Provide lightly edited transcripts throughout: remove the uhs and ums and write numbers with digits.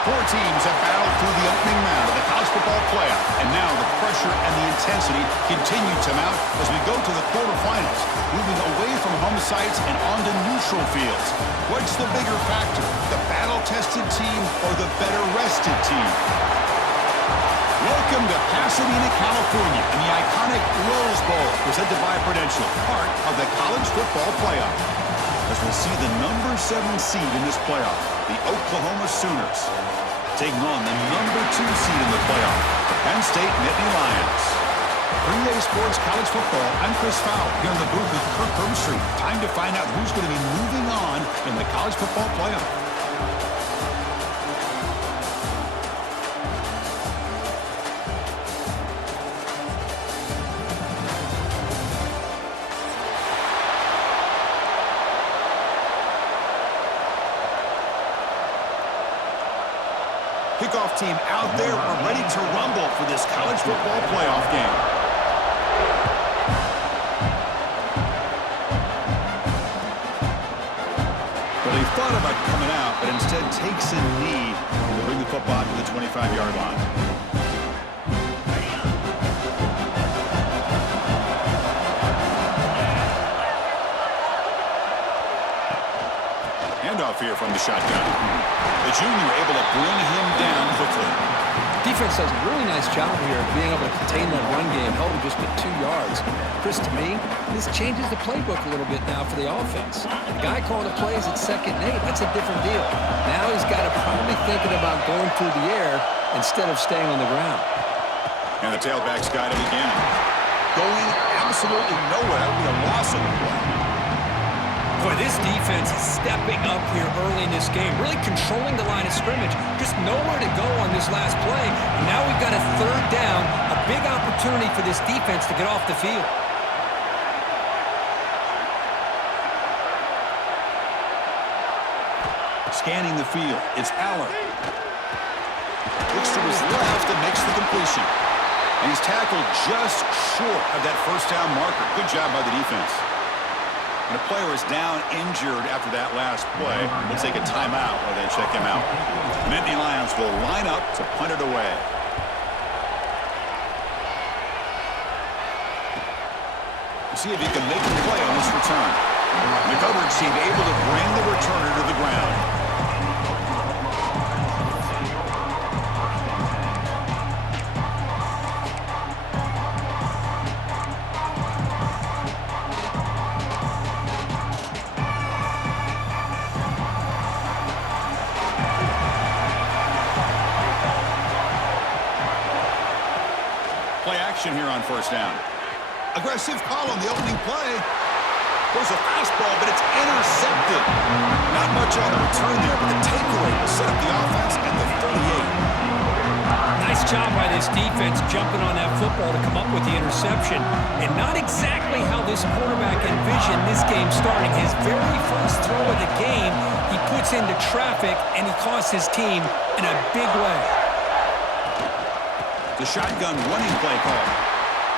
Four teams have battled through the opening round of the college football playoff, and now the pressure and the intensity continue to mount as we go to the quarterfinals, moving away from home sites and onto neutral fields. What's the bigger factor, the battle-tested team or the better-rested team? Welcome to Pasadena, California, in the iconic Rose Bowl, presented by Prudential, part of the college football playoff. As we'll see the number 7 seed in this playoff, the Oklahoma Sooners, taking on the number 2 seed in the playoff, the Penn State Nittany Lions. 3A Sports College Football, I'm Chris Fowler, here in the booth with Kirk Herbstreit. Time to find out who's going to be moving on in the college football playoff. Kickoff team out there are ready to rumble for this college football playoff game. Well, he thought about coming out, but instead takes a knee to bring the football to the 25-yard line. Handoff here from the shotgun. The junior able to bring him down quickly. Defense does a really nice job here of being able to contain that run game, held him just at 2 yards. Chris, to me, this changes the playbook a little bit now for the offense. The guy calling the plays at 2nd and 8, that's a different deal. Now he's got to probably thinking about going through the air instead of staying on the ground. And the tailback's got it again. Going absolutely nowhere. That would be a loss of the play. Boy, this defense is stepping up here early in this game, really controlling the line of scrimmage. Just nowhere to go on this last play. And now we've got a 3rd down, a big opportunity for this defense to get off the field. Scanning the field, it's Allen. Looks to his left and makes the completion. And he's tackled just short of that 1st down marker. Good job by the defense. And a player is down injured after that last play. We'll take a timeout while they check him out. The Nittany Lions will line up to punt it away. See if he can make a play on this return. The coverage team able to bring the returner to the ground. Here on 1st down. Aggressive call on the opening play. There's a fastball, but it's intercepted. Not much on the return there, but the takeaway will set up the offense at the 38. Nice job by this defense jumping on that football to come up with the interception. And not exactly how this quarterback envisioned this game starting. His very first throw of the game, he puts into traffic, and he costs his team in a big way. The shotgun running play call.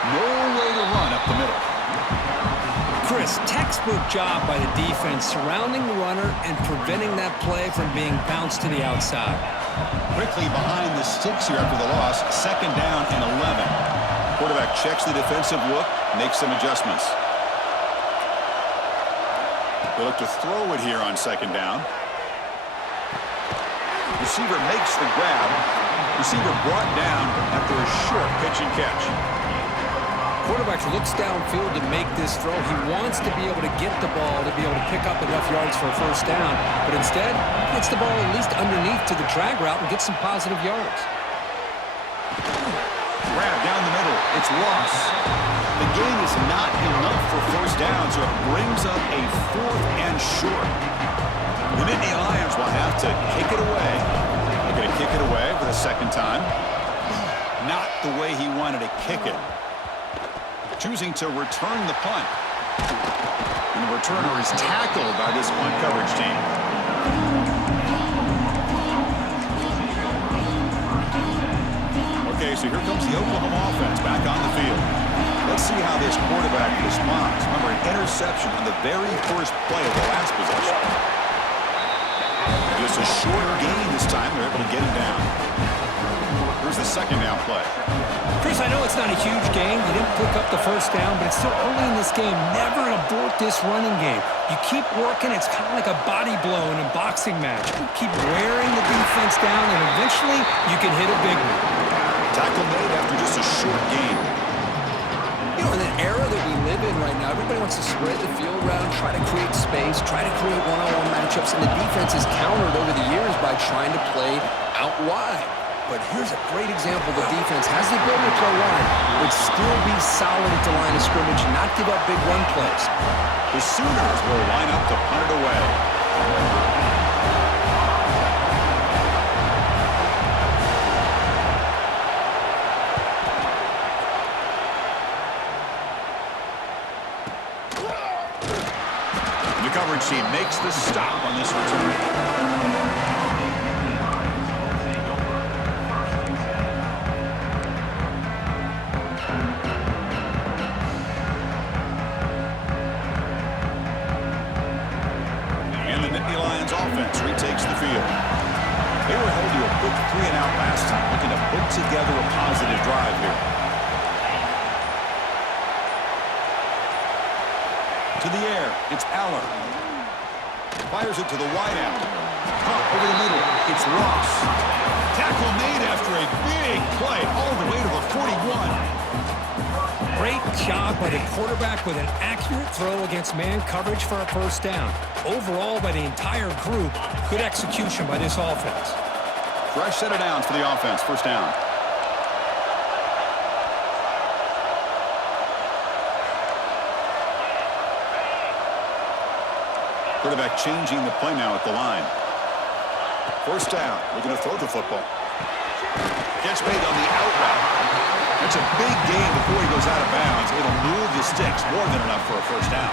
No way to run up the middle. Chris, textbook job by the defense surrounding the runner and preventing that play from being bounced to the outside. Quickly behind the sticks here after the loss. 2nd down and 11. Quarterback checks the defensive look, makes some adjustments. They look to throw it here on 2nd down. Receiver makes the grab. Receiver brought down after a short pitch and catch. Quarterback looks downfield to make this throw. He wants to be able to get the ball to be able to pick up enough yards for a 1st down. But instead, he gets the ball at least underneath to the drag route and gets some positive yards. Grab down the middle. It's lost. The gain is not enough for 1st down, so it brings up a 4th and short. The Nittany Lions will have to kick it away. They're going to kick it away for the 2nd time. Not the way he wanted to kick it. Choosing to return the punt. And the returner is tackled by this punt coverage team. Okay, so here comes the Oklahoma offense back on the field. Let's see how this quarterback responds. Remember, an interception on the very first play of the last possession. The Just a short gain this time. They're able to get him down. Here's the second down play. Chris, I know it's not a huge gain. You didn't pick up the first down, but it's still early in this game. Never abort this running game. You keep working. It's kind of like a body blow in a boxing match. Keep wearing the defense down, and eventually you can hit a big one. Tackle made after just a short gain. You know, in the era that we live in right now, everybody wants to spread the field around, try to create space, try to create one-on-one matchups, and the defense is countered over the years by trying to play out wide. But here's a great example. The defense has the ability to play wide, but still be solid at the line of scrimmage and not give up big run plays. The Sooners will line up to punt it away. The coverage team makes the stop on this return. Offense retakes the field. They were held to a quick 3-and-out last time, looking to put together a positive drive here. To the air, it's Aller. Fires it to the wideout. Caught over the middle, it's Ross. Tackle made after a big play all the way to the 41. Great job by the quarterback with an accurate throw against man coverage for a first down. Overall, by the entire group, good execution by this offense. Fresh set of downs for the offense. First down. Quarterback changing the play now at the line. First down. Looking to throw the football. Gets made on the out route. That's a big gain before he goes out of bounds. It'll move the sticks more than enough for a first down.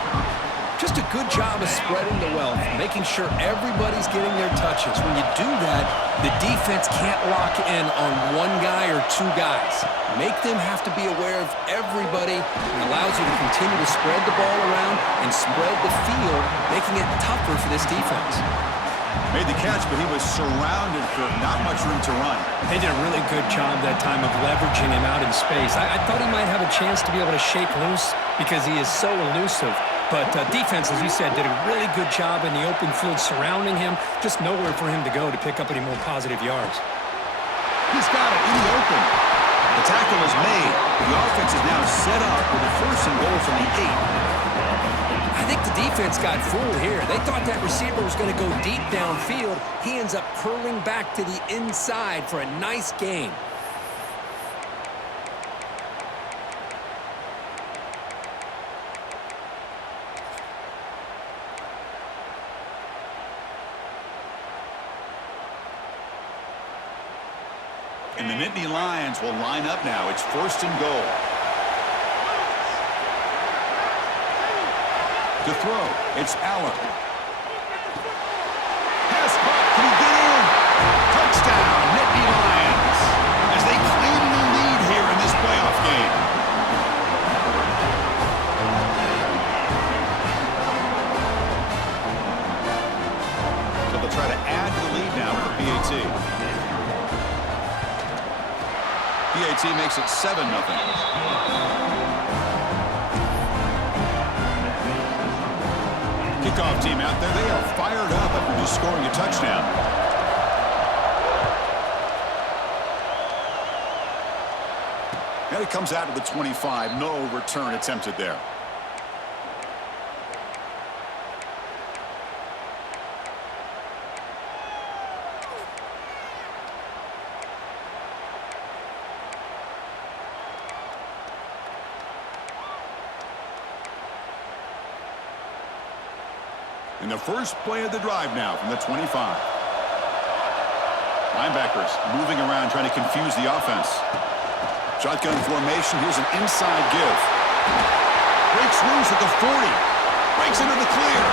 Just a good job of spreading the wealth, making sure everybody's getting their touches. When you do that, the defense can't lock in on one guy or two guys. Make them have to be aware of everybody, and allows you to continue to spread the ball around and spread the field, making it tougher for this defense. Made the catch, but he was surrounded for not much room to run. They did a really good job that time of leveraging him out in space. I thought he might have a chance to be able to shake loose because he is so elusive. But defense, as you said, did a really good job in the open field surrounding him. Just nowhere for him to go to pick up any more positive yards. He's got it in the open. The tackle is made. The offense is now set up with a first and goal from the 8. I think the defense got fooled here. They thought that receiver was going to go deep downfield. He ends up curling back to the inside for a nice gain. And the Nittany Lions will line up now. It's first and goal. To throw, it's Aller. Pass caught. Can he get in? Touchdown, Nittany Lions, as they claim the lead here in this playoff game. So they'll try to add to the lead now with the PAT. PAT makes it 7-0. Kickoff team out there, they are fired up after just scoring a touchdown. And it comes out to the 25. No return attempted there. In the first play of the drive now from the 25. Linebackers moving around trying to confuse the offense. Shotgun formation. Here's an inside give. Breaks loose at the 40. Breaks into the clear.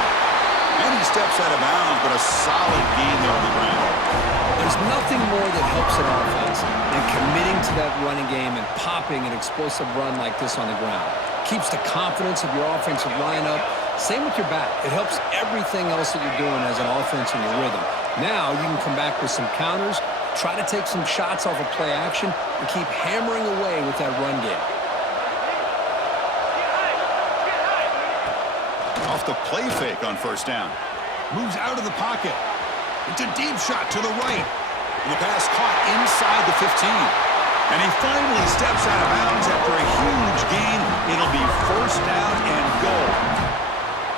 And he steps out of bounds, but a solid gain there on the ground. There's nothing more that helps an offense than committing to that running game and popping an explosive run like this on the ground. Keeps the confidence of your offensive line up. Same with your back. It helps everything else that you're doing as an offense in your rhythm. Now you can come back with some counters, try to take some shots off of play action, and keep hammering away with that run game. Off the play fake on first down. Moves out of the pocket. It's a deep shot to the right. And the pass caught inside the 15. And he finally steps out of bounds after a huge gain. It'll be first down and goal.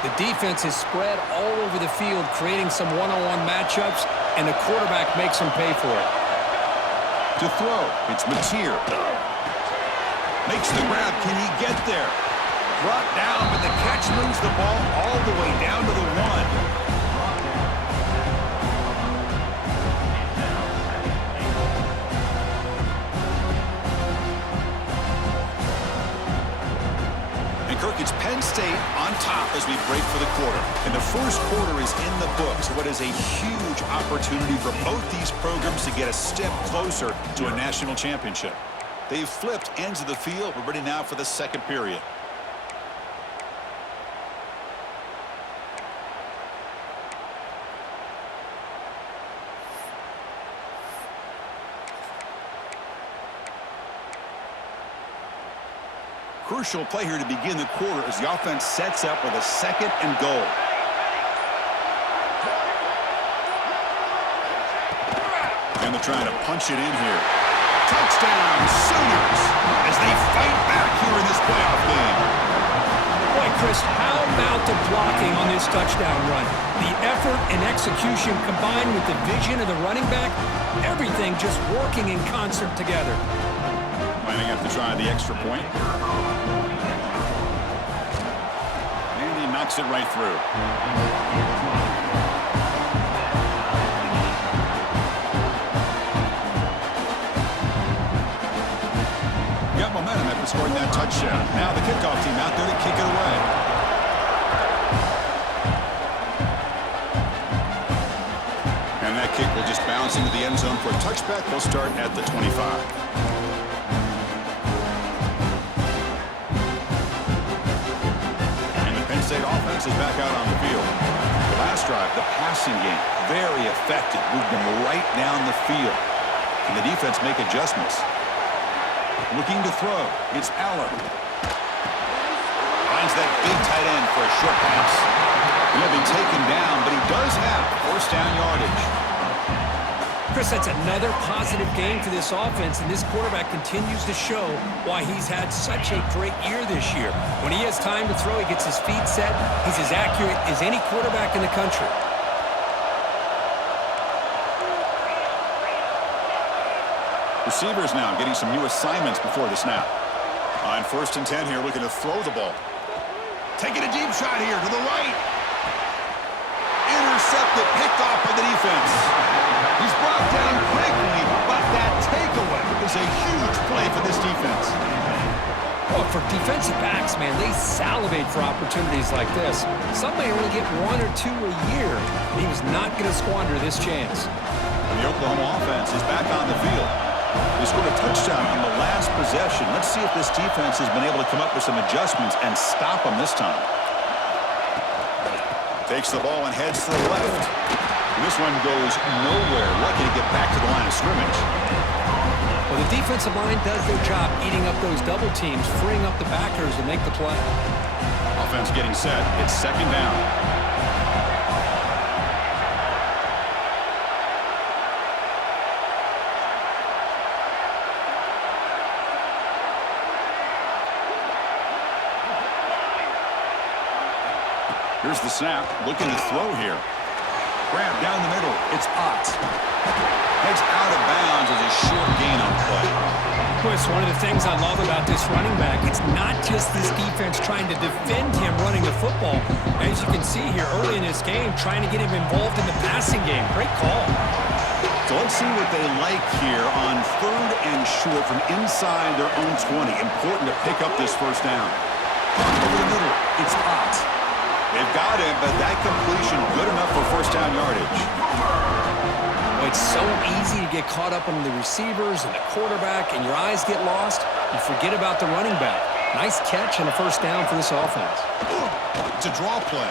The defense is spread all over the field, creating some one-on-one matchups, and the quarterback makes them pay for it. To throw, it's Mateer. Makes the grab. Can he get there? Brought down, but the catch moves the ball all the way down to the 1. Kirk, it's Penn State on top as we break for the quarter. And the first quarter is in the books. What is a huge opportunity for both these programs to get a step closer to a national championship. They've flipped ends of the field. We're ready now for the second period. Crucial play here to begin the quarter as the offense sets up with a second and goal. And they're trying to punch it in here. Touchdown, Sooners, as they fight back here in this playoff game. Boy, Chris, how about the blocking on this touchdown run? The effort and execution combined with the vision of the running back, everything just working in concert together. Lining up to try the extra point. And he knocks it right through. Got momentum after scoring that touchdown. Now the kickoff team out there to kick it away. And that kick will just bounce into the end zone for a touchback. They'll start at the 25. State offense is back out on the field. The last drive, the passing game, very effective. Moved them right down the field. Can the defense make adjustments? Looking to throw. It's Allen. Finds that big tight end for a short pass. He'll be taken down, but he does have first down yardage. Chris, that's another positive game for this offense, and this quarterback continues to show why he's had such a great year this year. When he has time to throw, he gets his feet set. He's as accurate as any quarterback in the country. Receivers now getting some new assignments before the snap. On first and 10 here, looking to throw the ball. Taking a deep shot here to the right. Intercepted, picked off by the defense. He's brought down quickly, but that takeaway is a huge play for this defense. Well, for defensive backs, man, they salivate for opportunities like this. Some may only get 1 or 2 a year. He was not going to squander this chance. And the Oklahoma offense is back on the field. They scored a touchdown on the last possession. Let's see if this defense has been able to come up with some adjustments and stop them this time. Takes the ball and heads to the left. And this one goes nowhere. Lucky to get back to the line of scrimmage. Well, the defensive line does their job eating up those double teams, freeing up the backers to make the play. Offense getting set. It's second down. Here's the snap. Looking to throw here. Grab down the middle. It's Ott. Heads out of bounds as a short gain on play. Chris, one of the things I love about this running back, it's not just this defense trying to defend him running the football. As you can see here early in this game, trying to get him involved in the passing game. Great call. So let's see what they like here on third and short from inside their own 20. Important to pick up this first down. Over the middle, it's Ott. They've got him, but that completion good enough for first down yardage. Well, it's so easy to get caught up on the receivers and the quarterback, and your eyes get lost. You forget about the running back. Nice catch and a first down for this offense. It's a draw play.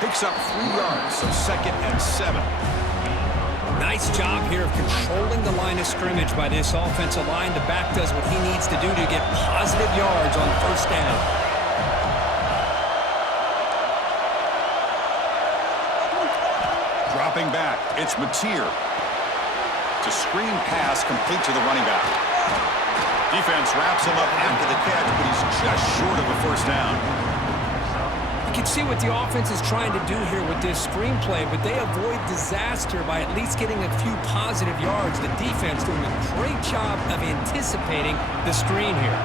Picks up 3 yards, so 2nd and 7. Nice job here of controlling the line of scrimmage by this offensive line. The back does what he needs to do to get positive yards on 1st down. Dropping back, it's Mateer. It's a screen pass complete to the running back. Defense wraps him up after the catch, but he's just short of a 1st down. You can see what the offense is trying to do here with this screenplay, but they avoid disaster by at least getting a few positive yards. The defense doing a great job of anticipating the screen here.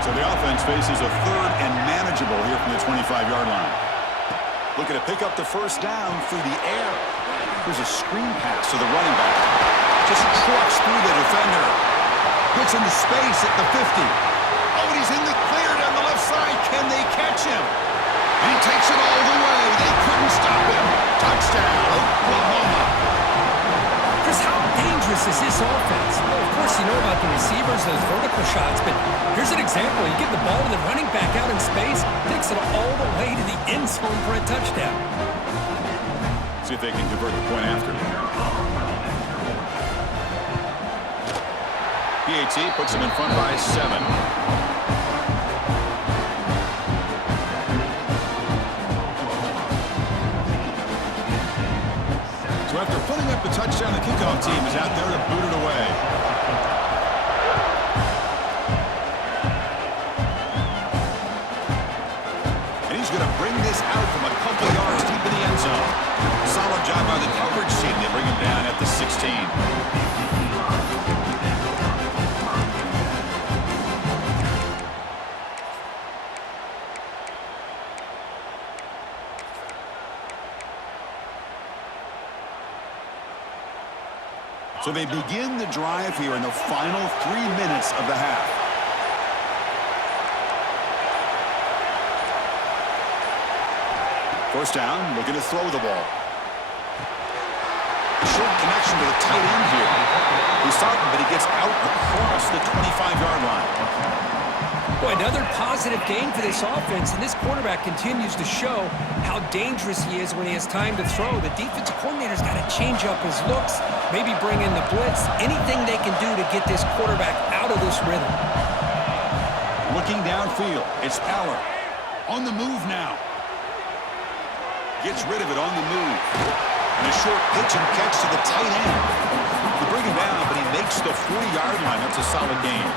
So the offense faces a 3rd and manageable here from the 25-yard line. Looking to pick up the 1st down through the air. Here's a screen pass to the running back. Just trucks through the defender. Gets into space at the 50. Oh, and he's in the clear down the left side. Can they catch him? And he takes it all the way. They couldn't stop him. Touchdown, Oklahoma. Chris, how dangerous is this offense? Well, of course, you know about the receivers, those vertical shots, but here's an example. You give the ball to the running back out in space, takes it all the way to the end zone for a touchdown. See if they can convert the point after. PAT puts them in front by 7. So after putting up the touchdown, the kickoff team is out there to boot it away. And he's going to bring this out from a couple yards deep in the end zone. Solid job by the coverage team. They bring him down at the 16. So they begin the drive here in the final 3 minutes of the half. First down, looking to throw the ball. Short connection to the tight end here. He's starting, but he gets out across the 25-yard line. Boy, another positive game for this offense, and this quarterback continues to show how dangerous he is when he has time to throw. The defensive coordinator's got to change up his looks, maybe bring in the blitz, anything they can do to get this quarterback out of this rhythm. Looking downfield, it's Aller. On the move now. Gets rid of it on the move. And a short pitch and catch to the tight end. They bring him down, but he makes the 40-yard line. That's a solid game.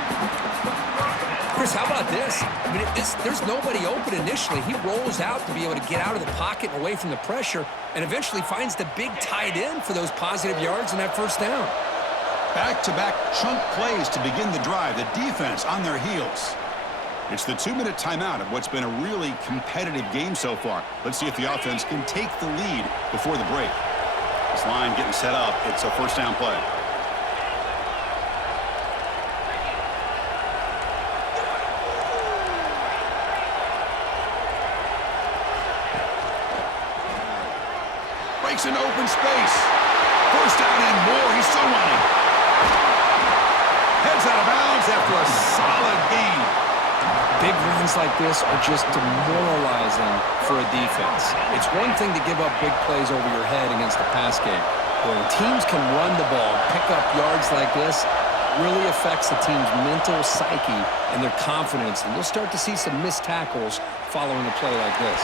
Chris, how about this? I mean, there's nobody open initially. He rolls out to be able to get out of the pocket and away from the pressure and eventually finds the big tight end for those positive yards and that 1st down. Back-to-back chunk plays to begin the drive. The defense on their heels. It's the 2-minute timeout of what's been a really competitive game so far. Let's see if the offense can take the lead before the break. This line getting set up. It's a 1st down play. Breaks into open space. 1st down and more. He's still running. Heads out of bounds after a solid gain. Big runs like this are just demoralizing for a defense. It's one thing to give up big plays over your head against the pass game. When teams can run the ball, pick up yards like this, really affects the team's mental psyche and their confidence. And you'll start to see some missed tackles following a play like this.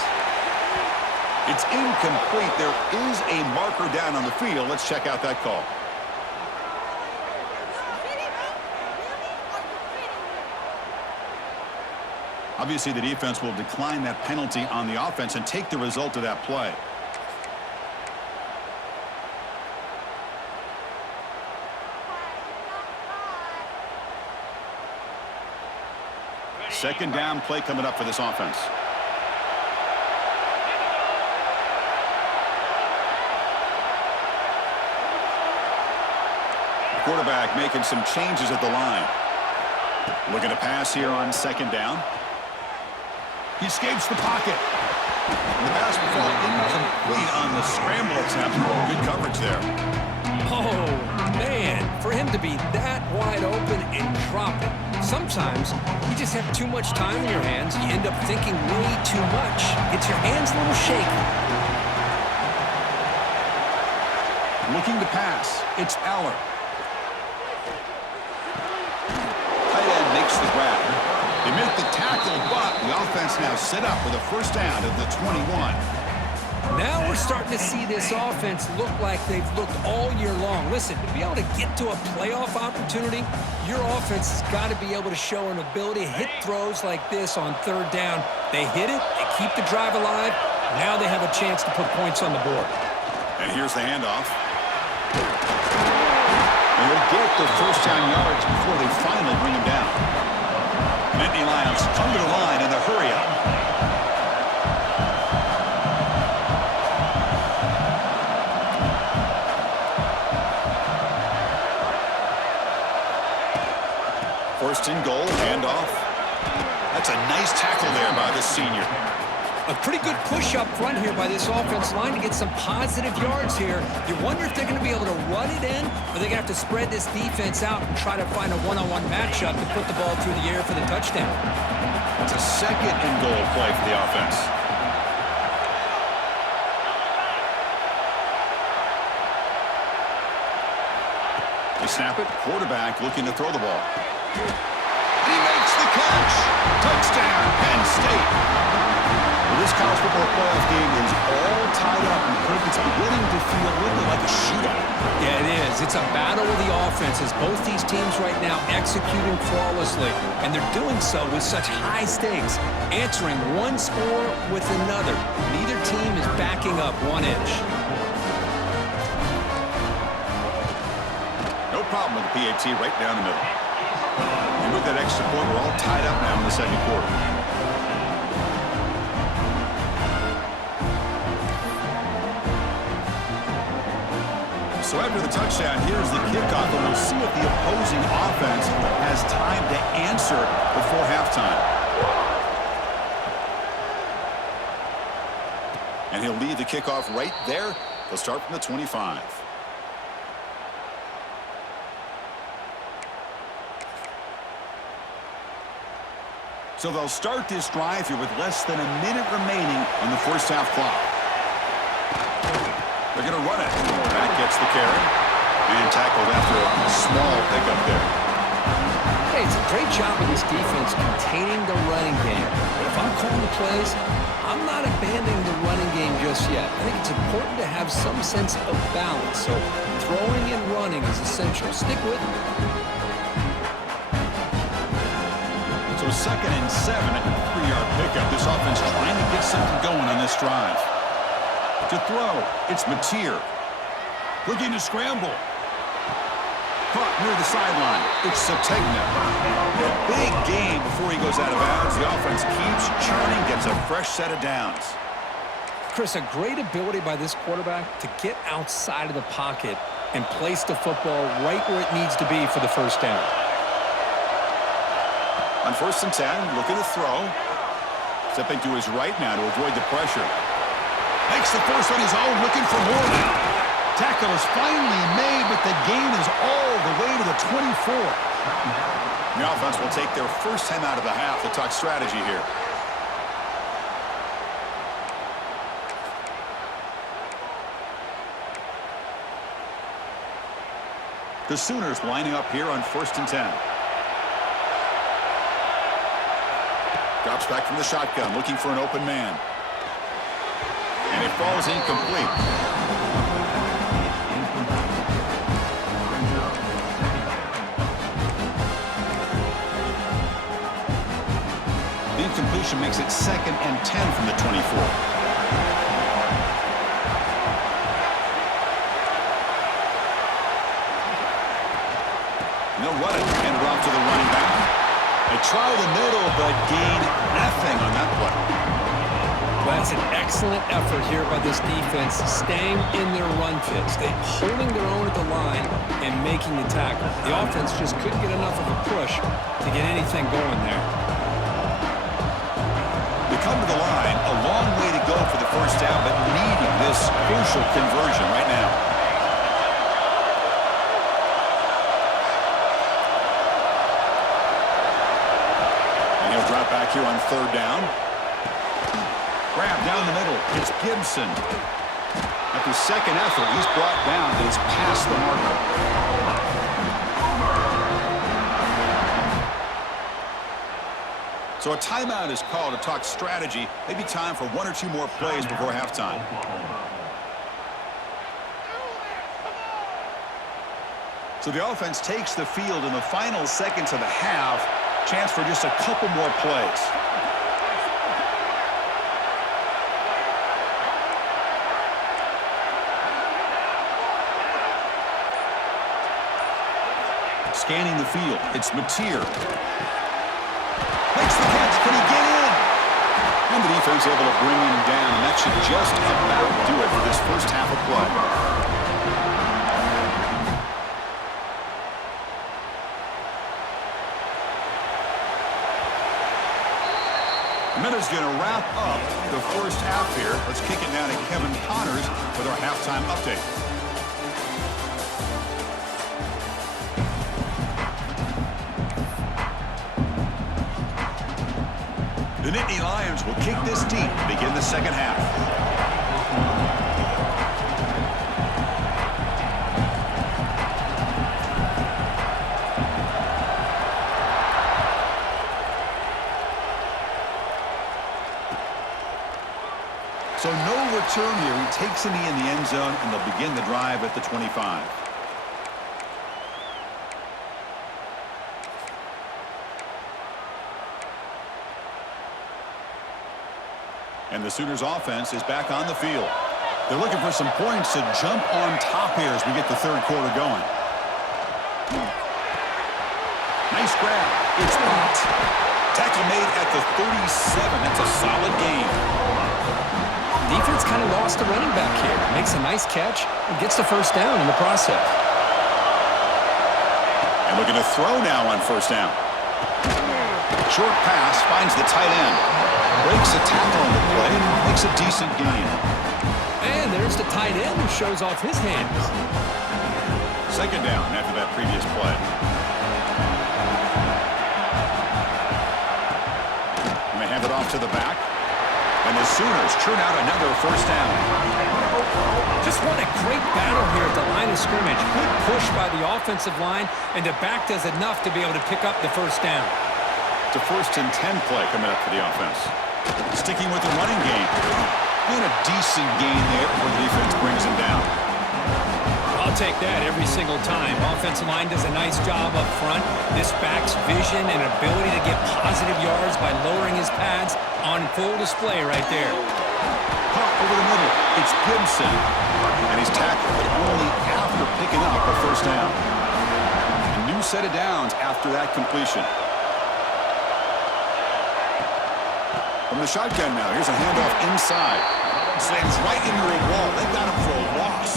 It's incomplete. There is a marker down on the field. Let's check out that call. Obviously, the defense will decline that penalty on the offense and take the result of that play. Second down play coming up for this offense. Quarterback making some changes at the line. Looking to pass here on 2nd down. He escapes the pocket. And the pass will fall incomplete on the scramble attempt. Good coverage there. Oh, man, for him to be that wide open and drop it. Sometimes you just have too much time in your hands. You end up thinking way too much. Gets your hands a little shaky. looking to pass. It's Aller. Tight end makes the grab. They make the tackle, but the offense now set up with a first down at the 21. Now we're starting to see this offense look like they've looked all year long. Listen, to be able to get to a playoff opportunity, your offense has got to be able to show an ability to hit throws like this on third down. They hit it, they keep the drive alive. Now they have a chance to put points on the board. And here's the handoff. And they'll get their first down yards before they finally bring him down. Nittany Lions come to the line in the hurry-up. First and goal, handoff. That's a nice tackle there by the senior. A pretty good push up front here by this offense line to get some positive yards here. You wonder if they're going to be able to run it in, or they're going to have to spread this defense out and try to find a one-on-one matchup to put the ball through the air for the touchdown. It's a second and goal play for the offense. They snap it. Quarterback looking to throw the ball. And he makes the catch. Touchdown, Penn State. Well, this college football playoff game is all tied up, and it's beginning to feel a little bit like a shootout. Yeah, it is. It's a battle of the offenses. Both these teams right now executing flawlessly, and they're doing so with such high stakes, answering one score with another. Neither team is backing up 1 inch. No problem with the PAT right down the middle. And with that extra point, we're all tied up now in the second quarter. So after the touchdown, here's the kickoff, and we'll see if the opposing offense has time to answer before halftime. And he'll lead the kickoff right there. They'll start from the 25. So they'll start this drive here with less than a minute remaining on the first half clock. They're going to run it. Back gets the carry. And tackled after a small pickup there. Hey, it's a great job of this defense containing the running game. But if I'm calling the plays, I'm not abandoning the running game just yet. I think it's important to have some sense of balance. So throwing and running is essential. Stick with it. So 2nd and 7 at a 3-yard pickup. This offense trying to get something going on this drive. To throw, it's Mateer. Looking to scramble. Caught near the sideline. It's Sategna. A big game before he goes out of bounds. The offense keeps churning, gets a fresh set of downs. Chris, a great ability by this quarterback to get outside of the pocket and place the football right where it needs to be for the first down. On 1st and 10, looking to throw. Stepping to his right now to avoid the pressure. Makes the first on his own, looking for more now. Tackle is finally made, but the gain is all the way to the 24. The offense will take their first time out of the half to talk strategy here. The Sooners lining up here on 1st and 10. Drops back from the shotgun, looking for an open man. And it falls incomplete. The incompletion makes it 2nd and 10 from the 24. And they'll run it, hand it off to the running back. They try the middle, but gain nothing on that play. That's an excellent effort here by this defense, staying in their run fits. They're holding their own at the line and making the tackle. The offense just couldn't get enough of a push to get anything going there. They come to the line, a long way to go for the first down, but needing this crucial conversion right now. And he'll drop back here on 3rd down. Grab down the middle. It's Gibson. After second effort, he's brought down and he's past the marker. So a timeout is called to talk strategy. Maybe time for one or two more plays before halftime. So the offense takes the field in the final seconds of the half. Chance for just a couple more plays. Scanning the field, it's Mateer. Makes the catch, can he get in? And the defense able to bring him down, and that should just about do it for this first half of play. And that is going to wrap up the first half here. Let's kick it down to Kevin Connors with our halftime update. The Nittany Lions will kick this deep to begin the second half. So no return here. He takes a knee in the end zone, and they'll begin the drive at the 25. And the Sooners offense is back on the field. They're looking for some points to jump on top here as we get the third quarter going. Nice grab. It's blocked. Tackle made at the 37. That's a solid game. Defense kind of lost the running back here. Makes a nice catch and gets the first down in the process. And looking to throw now on first down. Short pass finds the tight end. Breaks a tackle on the play, makes a decent gain. And there's the tight end who shows off his hands. Second down after that previous play. And they hand it off to the back. And the Sooners churn out another first down. Just what a great battle here at the line of scrimmage. Good push by the offensive line, and the back does enough to be able to pick up the first down. It's a 1st and 10 play coming up for the offense. Sticking with the running game. And a decent gain there before the defense brings him down. I'll take that every single time. Offensive line does a nice job up front. This back's vision and ability to get positive yards by lowering his pads on full display right there. Caught over the middle. It's Gibson. And he's tackled, but only after picking up a first down. A new set of downs after that completion. From the shotgun now, here's a handoff inside. Slams right into a wall. They got him for a loss.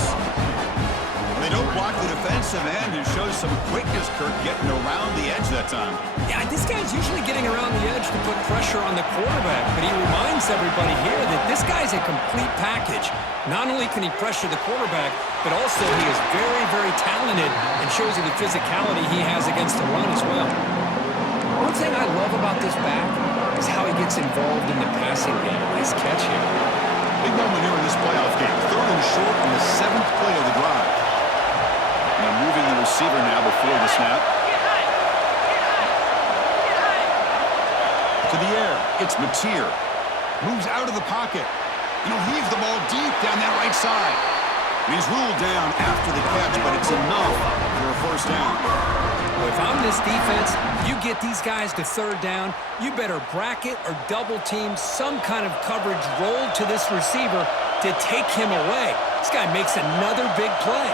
They don't block the defensive end, who shows some quickness, Kirk, getting around the edge that time. Yeah, this guy's usually getting around the edge to put pressure on the quarterback, but he reminds everybody here that this guy's a complete package. Not only can he pressure the quarterback, but also he is very, very talented and shows you the physicality he has against the run as well. One thing I love about this back is how he gets involved in the passing game. Nice catch here. Big moment here in this playoff game. 3rd and short on the 7th play of the drive. Now moving the receiver now before the snap. To the air, it's Mateer. Moves out of the pocket. He'll heave the ball deep down that right side. And he's ruled down after the catch, but it's enough for a first down. Well, if I'm this defense, you get these guys to 3rd down, you better bracket or double team some kind of coverage roll to this receiver to take him away. This guy makes another big play.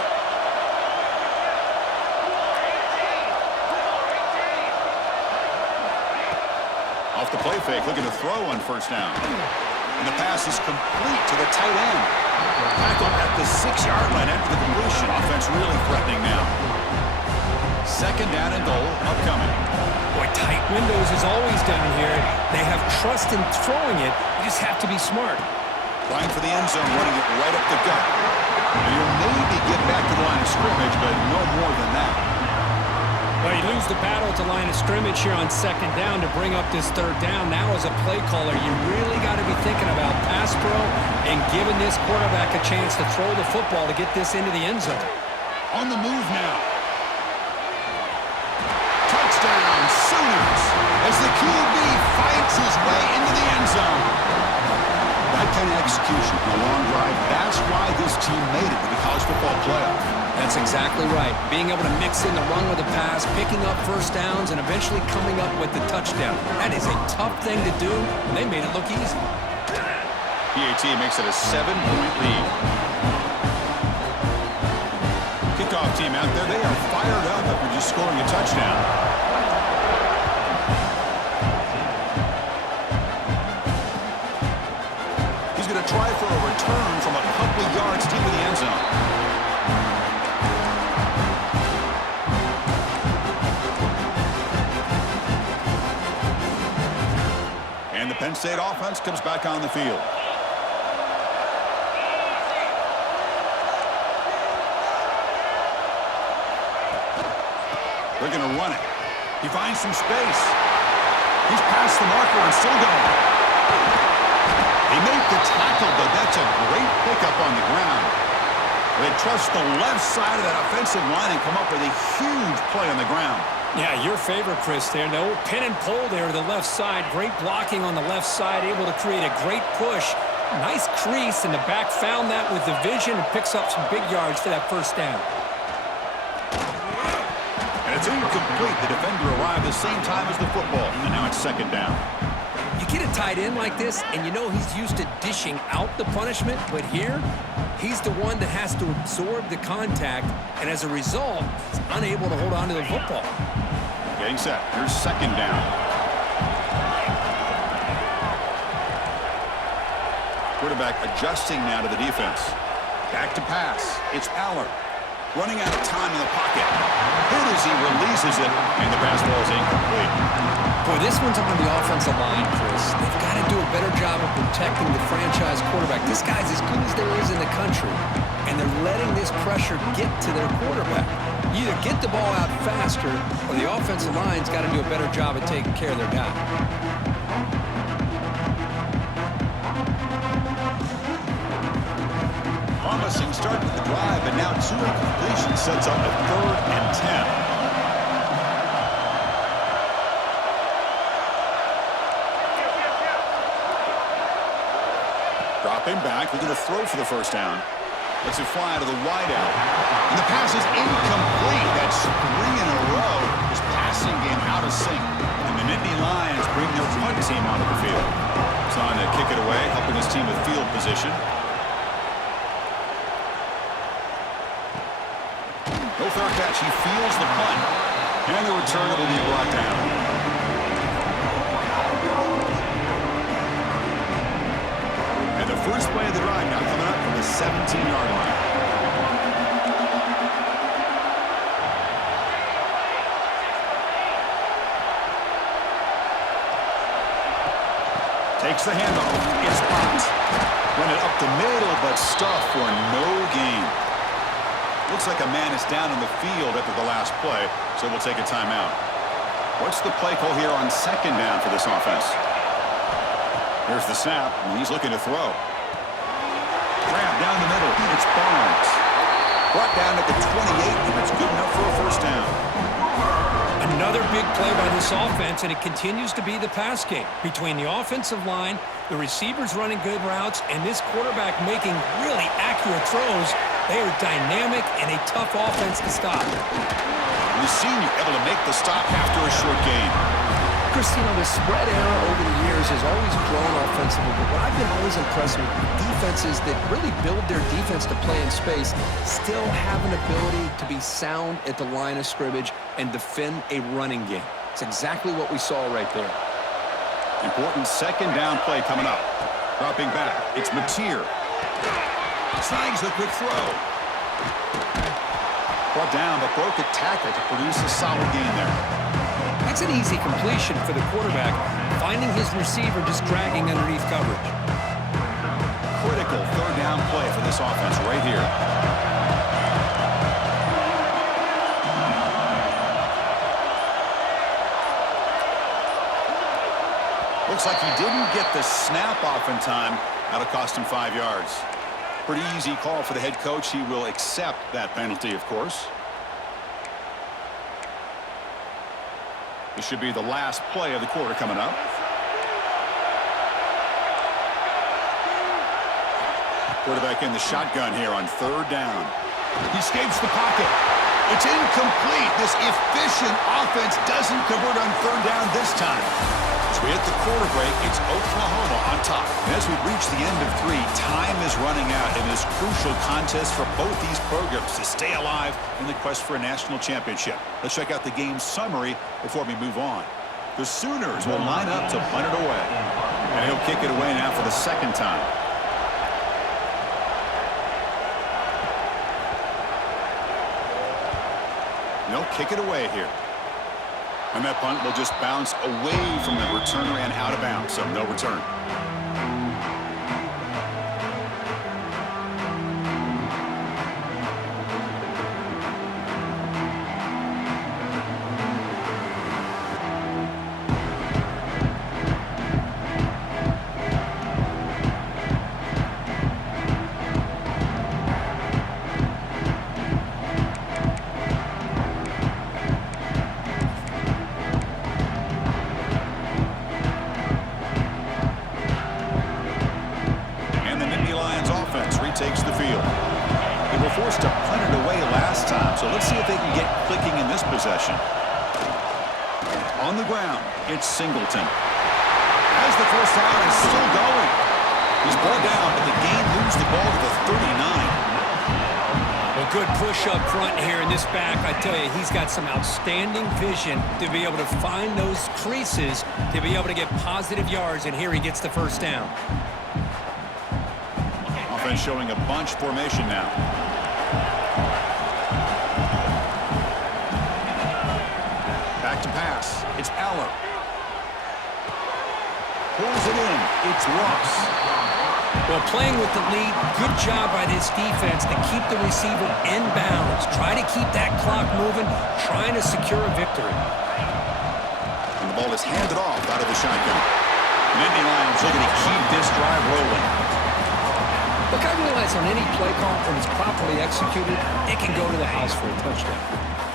Off the play fake, looking to throw on first down. And the pass is complete to the tight end. Tackled at the 6-yard line after the completion. Offense really threatening now. 2nd down and goal upcoming. Boy, tight windows is always down here. They have trust in throwing it. You just have to be smart. Trying for the end zone, running it right up the gut. And you'll maybe get back to the line of scrimmage, but no more than that. Well, you lose the battle at the line of scrimmage here on second down to bring up this third down. Now as a play caller, you really got to be thinking about pass pro and giving this quarterback a chance to throw the football to get this into the end zone. On the move now. Touchdown, Sooners, as the QB fights his way into the end zone. That kind of execution on a long drive, that's why this team made it to the college football playoff. That's exactly right. Being able to mix in the run with the pass, picking up first downs, and eventually coming up with the touchdown. That is a tough thing to do, and they made it look easy. PAT makes it a 7-point lead. Kickoff team out there, they are fired up after just scoring a touchdown. He's going to try for a return from a couple of yards deep in the end zone. And the Penn State offense comes back on the field. They're going to run it. He finds some space. He's past the marker and still going. They make the tackle, but that's a great pickup on the ground. They trust the left side of that offensive line and come up with a huge play on the ground. Yeah, your favorite, Chris, there. No pin and pull there to the left side. Great blocking on the left side, able to create a great push. Nice crease, and the back found that with the vision and picks up some big yards for that first down. And it's incomplete. The defender arrived the same time as the football, and now it's second down. You get a tight end like this, and you know he's used to dishing out the punishment, but here, he's the one that has to absorb the contact, and as a result, he's unable to hold on to the football. Getting set. Here's second down. Quarterback adjusting now to the defense. Back to pass. It's Aller. Running out of time in the pocket. Hit as he releases it, and the pass ball is incomplete. Boy, this one's on the offensive line, Chris. They've got to do a better job of protecting the franchise quarterback. This guy's as good as there is in the country, and they're letting this pressure get to their quarterback. You either get the ball out faster, or the offensive line's got to do a better job of taking care of their guy. Promising start with the drive, but now two incompletions sets up a 3rd and 10. Dropping back, looking to throw for the first down. Lets it fly out of the wideout. And the pass is incomplete. That's 3 in a row. His passing game out of sync. And the Nittany Lions bring their punt team onto the field. It's on to kick it away, helping his team with field position. No fair catch. He feels the punt. And the return will be brought down. And the first play of the drive now coming up from the 17-yard line. Takes the handoff. It's popped. Run it up the middle, but stuffed for no gain. Looks like a man is down in the field after the last play, so we'll take a timeout. What's the play call here on second down for this offense? Here's the snap, and he's looking to throw. Grab down the middle. It's Barnes. Brought down at the 28, and it's good enough for a first down. Another big play by this offense, and it continues to be the pass game. Between the offensive line, the receivers running good routes, and this quarterback making really accurate throws, they are dynamic and a tough offense to stop. The senior able to make the stop after a short gain. Chris, you know, the spread era over the years has always grown offensively, but what I've been always impressed with defenses that really build their defense to play in space still have an ability to be sound at the line of scrimmage and defend a running game. It's exactly what we saw right there. Important second down play coming up. Dropping back, it's Mateer. Snags the quick throw. Brought down, but broke a tackle to produce a solid gain there. That's an easy completion for the quarterback, finding his receiver just dragging underneath coverage. Critical third down play for this offense right here. looks like he didn't get the snap off in time. That'll cost him 5 yards. Pretty easy call for the head coach. He will accept that penalty, of course. This should be the last play of the quarter coming up. Quarterback in the shotgun here on 3rd down. He escapes the pocket. It's incomplete. This efficient offense doesn't convert on 3rd down this time. As we hit the quarter break, it's Oklahoma on top. And as we reach the end of 3, time is running out in this crucial contest for both these programs to stay alive in the quest for a national championship. Let's check out the game summary before we move on. The Sooners will line up to punt it away. And he'll kick it away now for the 2nd time. They'll kick it away here. And that punt will just bounce away from the returner and out of bounds, so no return. Takes the field. They were forced to punt it away last time, so let's see if they can get clicking in this possession. On the ground, it's Singleton. As the first down is still going. He's brought down, but the game moves the ball to the 39. Well, good push up front here in this back. I tell you, he's got some outstanding vision to be able to find those creases, to be able to get positive yards, and here he gets the first down. Offense showing a bunch formation now. Back to pass. It's Aller. Pulls it in. It's Ross. Well, playing with the lead, good job by this defense to keep the receiver in bounds. Try to keep that clock moving, trying to secure a victory. And the ball is handed off out of the shotgun. Nittany Lions looking to keep this drive rolling. Look, I realize on any play call, when it's properly executed, it can go to the house for a touchdown.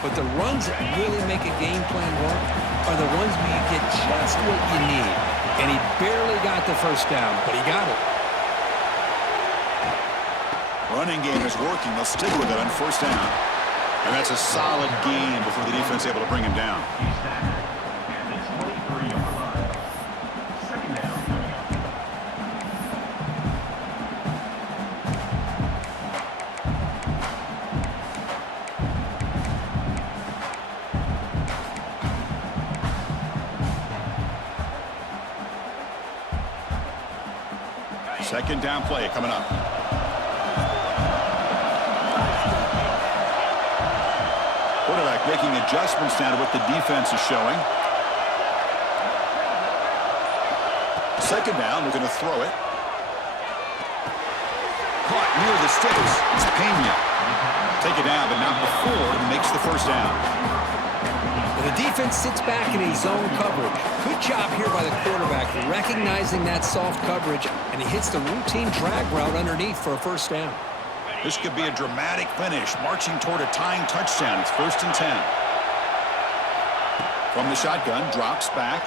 But the runs that really make a game plan work are the ones where you get just what you need. And he barely got the first down, but he got it. Running game is working. They'll stick with it on 1st down. And that's a solid gain before the defense is able to bring him down. Second down play coming up. Quarterback making adjustments now to what the defense is showing. Second down, they're going to throw it. Caught near the sticks. It's Pena. Take it down, but not before he makes the first down. The defense sits back in a zone coverage. Good job here by the quarterback recognizing that soft coverage, and he hits the routine drag route underneath for a first down. This could be a dramatic finish, marching toward a tying touchdown. It's 1st and 10. From the shotgun, drops back.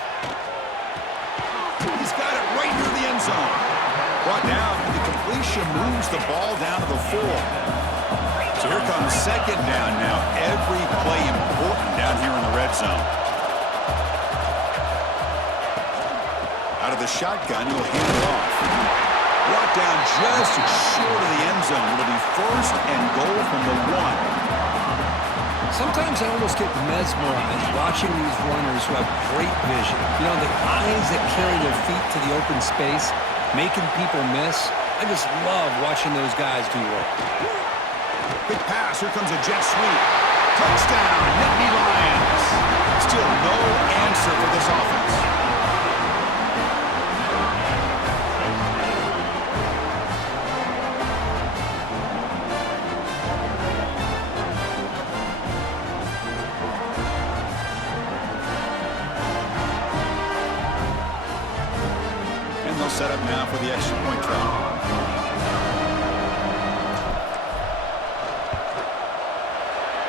He's got it right near the end zone. Brought down, the completion moves the ball down to the 4. So here comes 2nd down now. Every play important down here in the red zone. Out of the shotgun, he'll hand it off. Brought down just short of the end zone. It'll be 1st and goal from the 1. Sometimes I almost get mesmerized watching these runners who have great vision. You know, the eyes that carry their feet to the open space, making people miss. I just love watching those guys do work. Big pass. Here comes a jet sweep. Touchdown, Nittany Lions. Still no answer for this offense. set up now for the extra point try.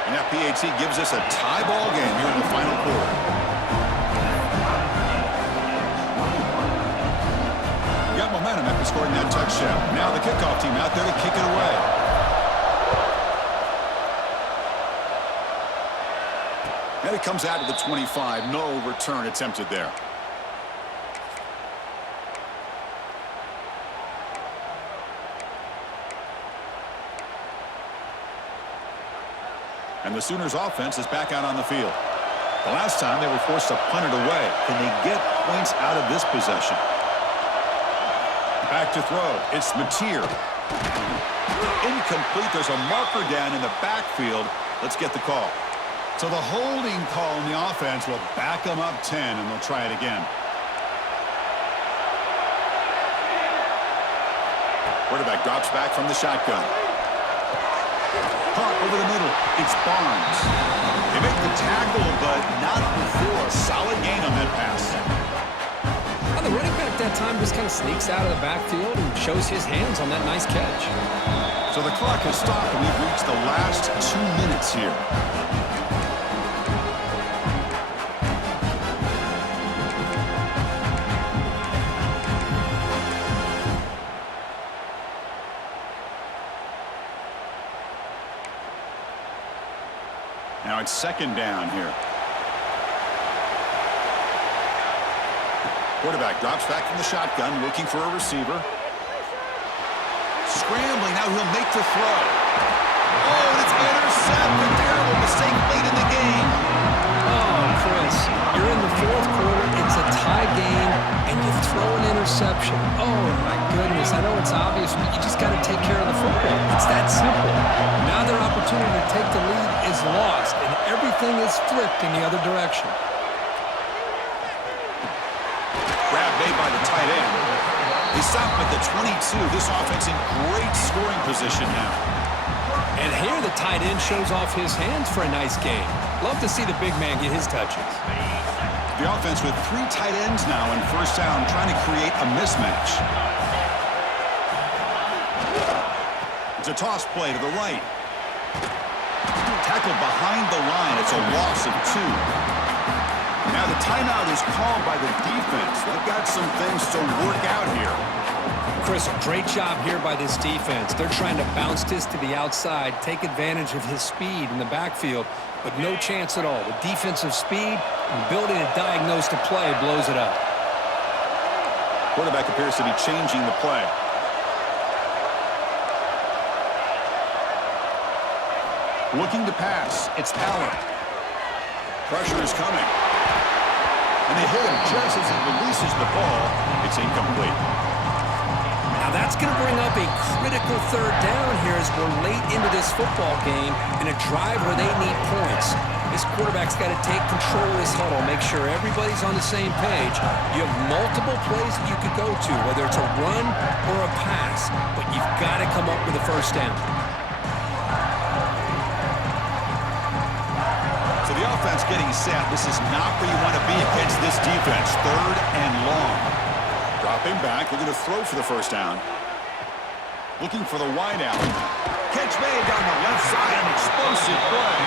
And that PAT gives us a tie ball game here in the final quarter. We got momentum after scoring that touchdown. Now the kickoff team out there to kick it away. And it comes out to the 25. No return attempted there. And the Sooners offense is back out on the field. The last time they were forced to punt it away. Can they get points out of this possession? Back to throw. It's Mateer. Incomplete. There's a marker down in the backfield. Let's get the call. So the holding call in the offense will back them up 10, and they'll try it again. Quarterback drops back from the shotgun. Punt over the middle. It's Barnes. They make the tackle, but not before a solid gain on that pass. Well, the running back that time just kind of sneaks out of the backfield and shows his hands on that nice catch. So the clock has stopped, and we've reached the last 2 minutes here. Now it's second down here. Quarterback drops back from the shotgun, looking for a receiver. Scrambling, now he'll make the throw. Oh, and it's intercepted. Terrible mistake late in the game. Oh, Chris, you're in the fourth quarter. It's a tie game, and you throw an interception. Oh, my goodness. I know it's obvious, but you just got to take care of the football. It's that simple. Now their opportunity to take the lead is lost, and everything is flipped in the other direction. Grab made by the tight end. They stop at the 22. This offense in great scoring position now. And here the tight end shows off his hands for a nice game. Love to see the big man get his touches. The offense with 3 tight ends now in first down, trying to create a mismatch. It's a toss play to the right. Tackled behind the line. It's a loss of 2. Now the timeout is called by the defense. They've got some things to work out here. Chris, great job here by this defense. They're trying to bounce this to the outside, take advantage of his speed in the backfield, but no chance at all. The defensive speed and ability to diagnose the play blows it up. Quarterback appears to be changing the play. Looking to pass. It's Allen. Pressure is coming. And they hit him just as he releases the ball. It's incomplete. Now that's going to bring up a critical third down here as we're late into this football game in a drive where they need points. This quarterback's got to take control of this huddle, make sure everybody's on the same page. You have multiple plays that you could go to, whether it's a run or a pass, but you've got to come up with a first down. So the offense getting set. This is not where you want to be against this defense. Third and long. Dropping back, looking to throw for the first down. Looking for the wide out. Catch made down the left side, an explosive play.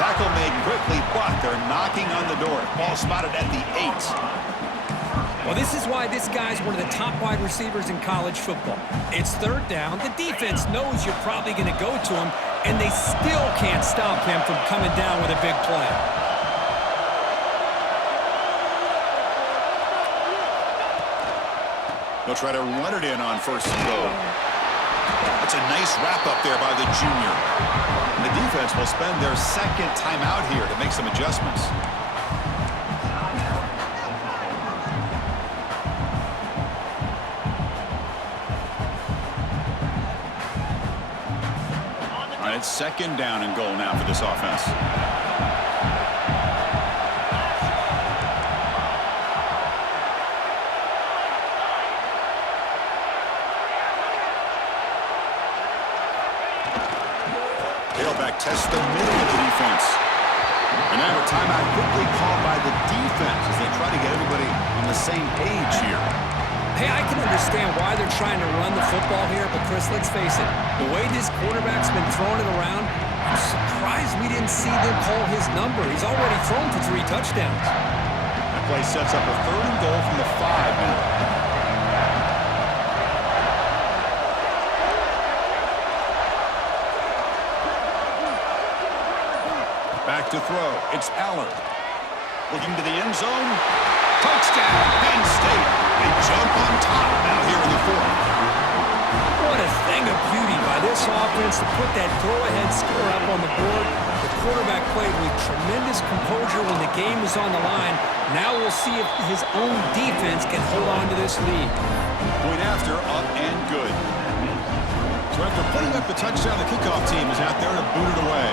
Tackle made quickly, but they're knocking on the door. Ball spotted at the 8. Well, this is why this guy's one of the top wide receivers in college football. It's third down. The defense knows you're probably going to go to him, and they still can't stop him from coming down with a big play. They'll try to run it in on first and goal. That's a nice wrap up there by the junior. And the defense will spend their second timeout here to make some adjustments. All right, it's second down and goal now for this offense. Test the middle of the defense. And now a timeout quickly called by the defense as they try to get everybody on the same page here. Hey, I can understand why they're trying to run the football here, but Chris, let's face it, the way this quarterback's been throwing it around, I'm surprised we didn't see them call his number. He's already thrown for 3 touchdowns. That play sets up a 3rd and goal from the 5 now. Back to throw. It's Allen. Looking to the end zone. Touchdown, Penn State. They jump on top now here in the 4th. What a thing of beauty by this offense to put that go-ahead score up on the board. The quarterback played with tremendous composure when the game was on the line. Now we'll see if his own defense can hold on to this lead. Point after, up and good. So after putting up the touchdown, the kickoff team is out there to boot it away.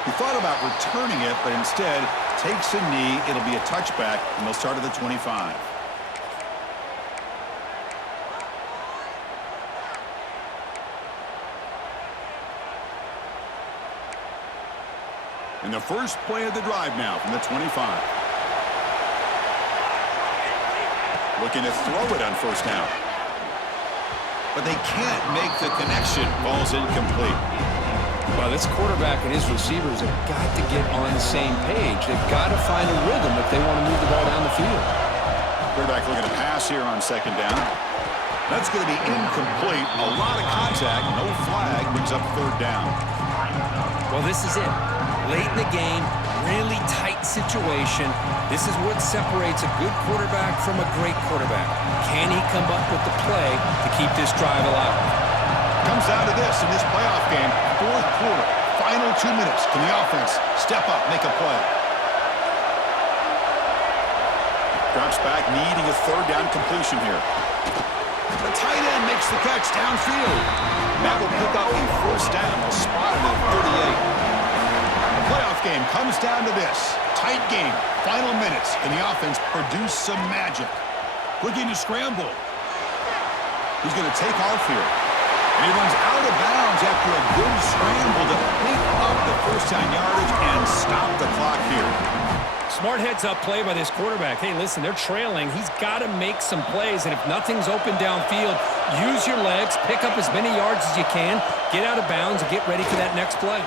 He thought about returning it, but instead takes a knee. It'll be a touchback, and they'll start at the 25. And the first play of the drive now from the 25. Looking to throw it on 1st down. But they can't make the connection. Ball's incomplete. Well, this quarterback and his receivers have got to get on the same page. They've got to find a rhythm if they want to move the ball down the field. Quarterback looking to pass here on 2nd down. That's going to be incomplete. A lot of contact. No flag. Brings up 3rd down. Well, this is it. Late in the game, really tight situation. This is what separates a good quarterback from a great quarterback. Can he come up with the play to keep this drive alive? Comes down to this in this playoff game. 4th quarter. Final 2 minutes. Can the offense step up, make a play? Drops back, needing a 3rd down completion here. The tight end makes the catch downfield. That will pick up a 1st down. A spot at the 38. The playoff game comes down to this. Tight game. Final minutes. Can the offense produce some magic? Looking to scramble. He's going to take off here. And he runs out of bounds after a good scramble to pick up the 1st down yardage and stop the clock here. Smart heads-up play by this quarterback. Hey, listen, they're trailing. He's got to make some plays, and if nothing's open downfield, use your legs, pick up as many yards as you can, get out of bounds, and get ready for that next play.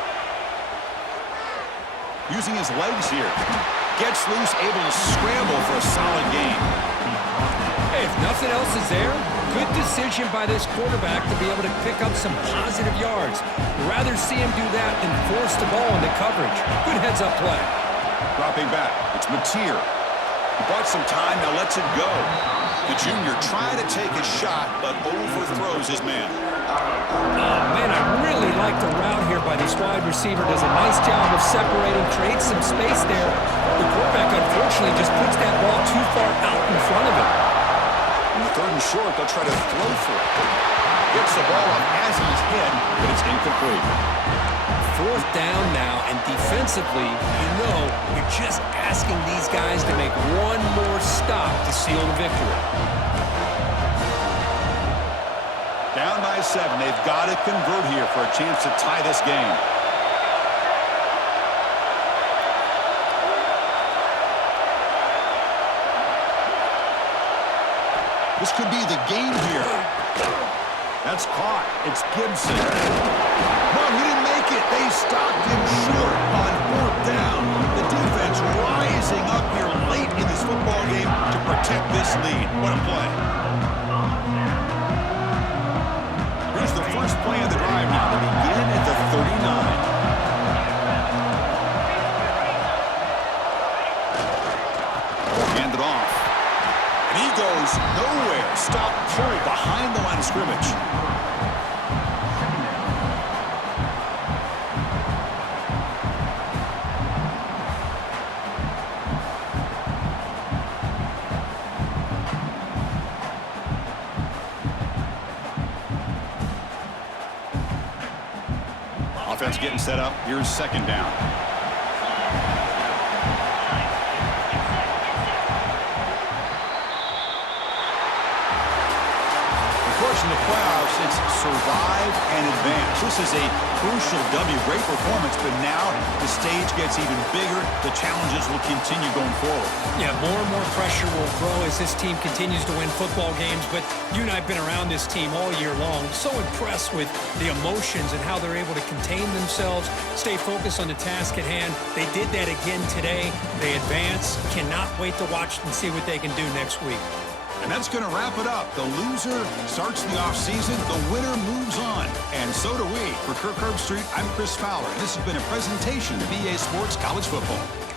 Using his legs here. Gets loose, able to scramble for a solid gain. Hey, if nothing else is there, good decision by this quarterback to be able to pick up some positive yards. Rather see him do that than force the ball into coverage. Good heads-up play. Dropping back, it's Mateer. He bought some time, now lets it go. The junior trying to take a shot, but overthrows his man. Oh, man, I really like the route here by this wide receiver. Does a nice job of separating, creates some space there. The quarterback, unfortunately, just puts that ball too far out in front of him. On the 3rd and short, they'll try to throw for it. Gets the ball up as he's hit, but it's incomplete. 4th down now, and defensively, you're just asking these guys to make one more stop to seal the victory. Down by 7. They've got to convert here for a chance to tie this game. This could be the game here. That's caught. It's Gibson. No, he didn't make it. They stopped him short on 4th down. The defense rising up here late in this football game to protect this lead. What a play. Here's the first play of the drive now to begin at the 39. Hand it off. And he goes nowhere. Stop cold behind the line of scrimmage. Offense getting set up. Here's 2nd down. Of course, in the playoffs, it's survive and advance. This is a crucial W. Great performance, but now the stage gets even bigger. The challenges will continue going forward. Yeah, more and more pressure will grow as this team continues to win football games, but you and I have been around this team all year long. So impressed with the emotions and how they're able to contain themselves, stay focused on the task at hand. They did that again today. They advance. Cannot wait to watch and see what they can do next week. And that's going to wrap it up. The loser starts the offseason. The winner moves on. And so do we. For Kirk Herbstreit, I'm Chris Fowler. And this has been a presentation of EA Sports College Football.